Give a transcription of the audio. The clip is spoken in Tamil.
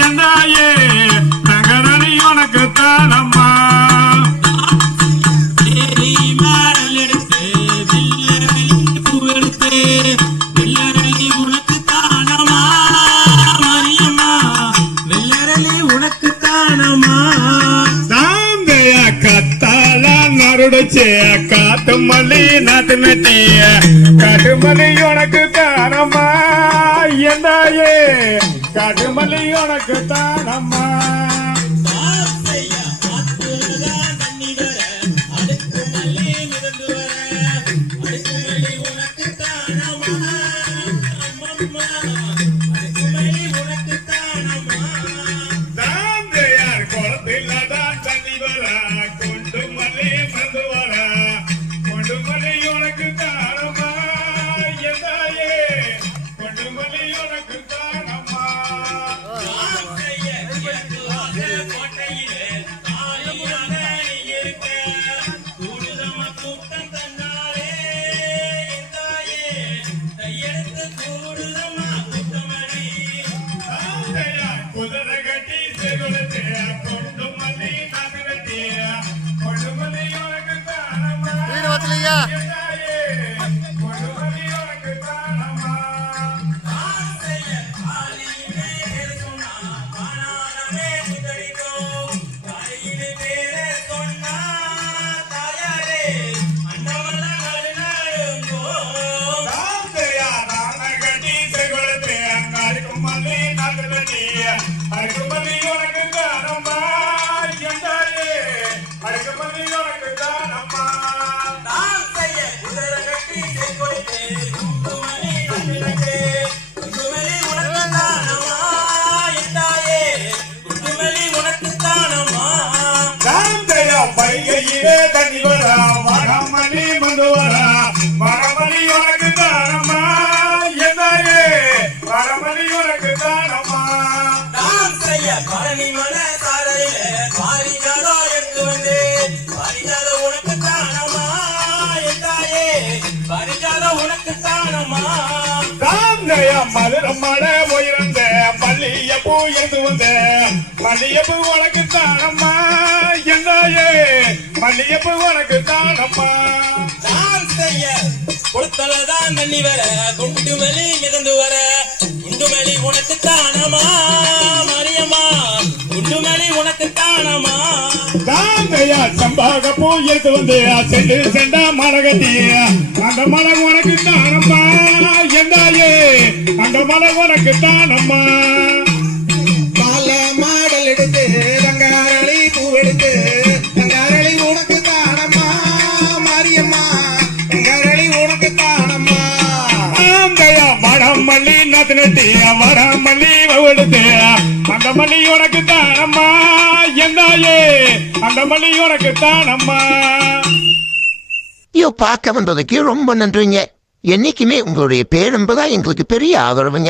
என்னாயே? தகரணி உனக்குத்தானம்மா நருடுச்சு காத்து மல்லி நாத்து நட்டிய காட்டு மல்லி உனக்கு தானம்மா என்னாயே? ஆத்துலதான் தண்ணி வர அடுக்கு மல்லி உனக்கு தானம்மா மல்லி நகரத்தி அருக்கு மல்லி உனக்கு தானம்மா எந்தாயே உனக்கு தானம்மா. குதிரை கட்டி உனக்கு உனக்கு பைகையிலே தண்ணி தாந்தையா மதுரை மழை உயர்ந்த மல்லிய பூ எது வந்த மல்லிய பூ உனக்கு தானம்மா? எந்தாயே மல்லிய பூ உனக்கு தானம்மா? செய்ய கொடுத்தலதான் தண்ணி வர குண்டு மலி மிதந்து வர குண்டு மலி உனக்கு தானமா மரியம்மா? குண்டு மலி உனக்கு தானமா தாந்தையா சம்பாக பூ எடுத்து வந்து செண்டு செண்டா மரகட்டி அந்த மலை உனக்கு தானம்மா? எந்தாயே அந்த மலை உனக்கு தானம்மா? மால மாடல் எடுத்து ரங்காரளி பூவெடுத்து ரங்காரளி உனக்கு தானம்மா மாரியம்மா? ரங்காரளி உனக்கு தானம்மா? தாந்தையா மரம் மல்லி நத்து நட்டி மரம் மல்லி எடுத்து அந்த மல்லி உனக்கு அந்த உனக்கு ஐயோ பார்க்க வந்ததுக்கு ரொம்ப நன்றிங்க. என்னைக்குமே உங்களுடைய பேரன்பு தான் எங்களுக்கு பெரிய ஆதரவுங்க.